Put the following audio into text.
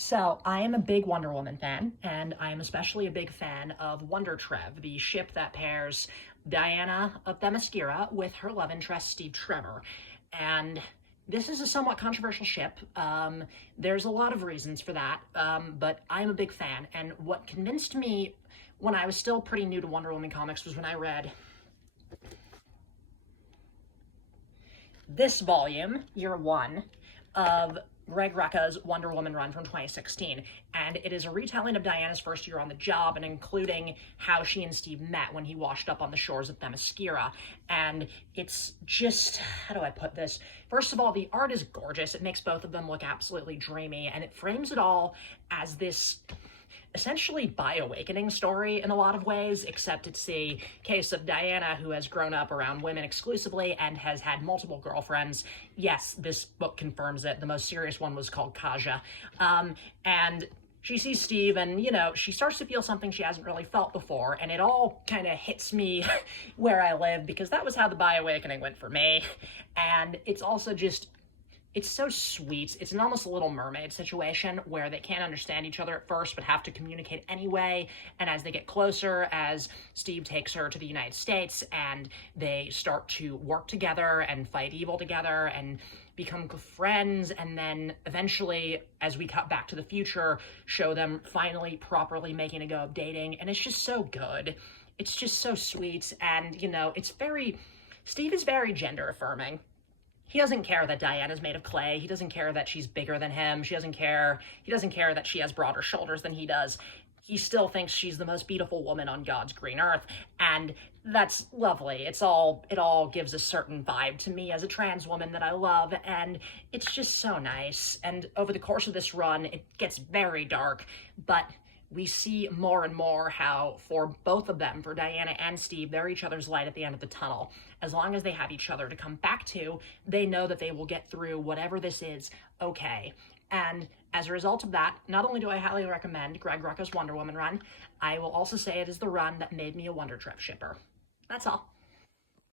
So I am a big Wonder Woman fan, and I am especially a big fan of WonderTrev, the ship that pairs Diana of Themyscira with her love interest Steve Trevor. And this is a somewhat controversial ship. There's a lot of reasons for that, but I'm a big fan. And what convinced me when I was still pretty new to Wonder Woman comics was when I read this volume, year one, of Greg Rucka's Wonder Woman run from 2016, and it is a retelling of Diana's first year on the job, and including how she and Steve met when he washed up on the shores of Themyscira. And it's just, how do I put this? First of all, the art is gorgeous. It makes both of them look absolutely dreamy, and it frames it all as this essentially bioawakening story in a lot of ways, except it's a case of Diana who has grown up around women exclusively and has had multiple girlfriends. Yes, this book confirms it. The most serious one was called Kaja. And she sees Steve and, she starts to feel something she hasn't really felt before. And it all kind of hits me where I live, because that was how the bioawakening went for me. And it's also just, it's so sweet. It's an almost a Little Mermaid situation where they can't understand each other at first but have to communicate anyway. And as they get closer, as Steve takes her to the United States and they start to work together and fight evil together and become good friends, and then eventually, as we cut back to the future, show them finally properly making a go of dating. And it's just so good. It's just so sweet. And, Steve is very gender affirming. He doesn't care that Diana's made of clay. He doesn't care that she's bigger than him. He doesn't care that she has broader shoulders than he does. He still thinks she's the most beautiful woman on God's green earth, and that's lovely. It all gives a certain vibe to me as a trans woman that I love, and it's just so nice. And over the course of this run, it gets very dark, but we see more and more how, for both of them, for Diana and Steve, they're each other's light at the end of the tunnel. As long as they have each other to come back to, they know that they will get through whatever this is okay. And as a result of that, not only do I highly recommend Greg Rucka's Wonder Woman run, I will also say it is the run that made me a WonderTrev shipper. That's all.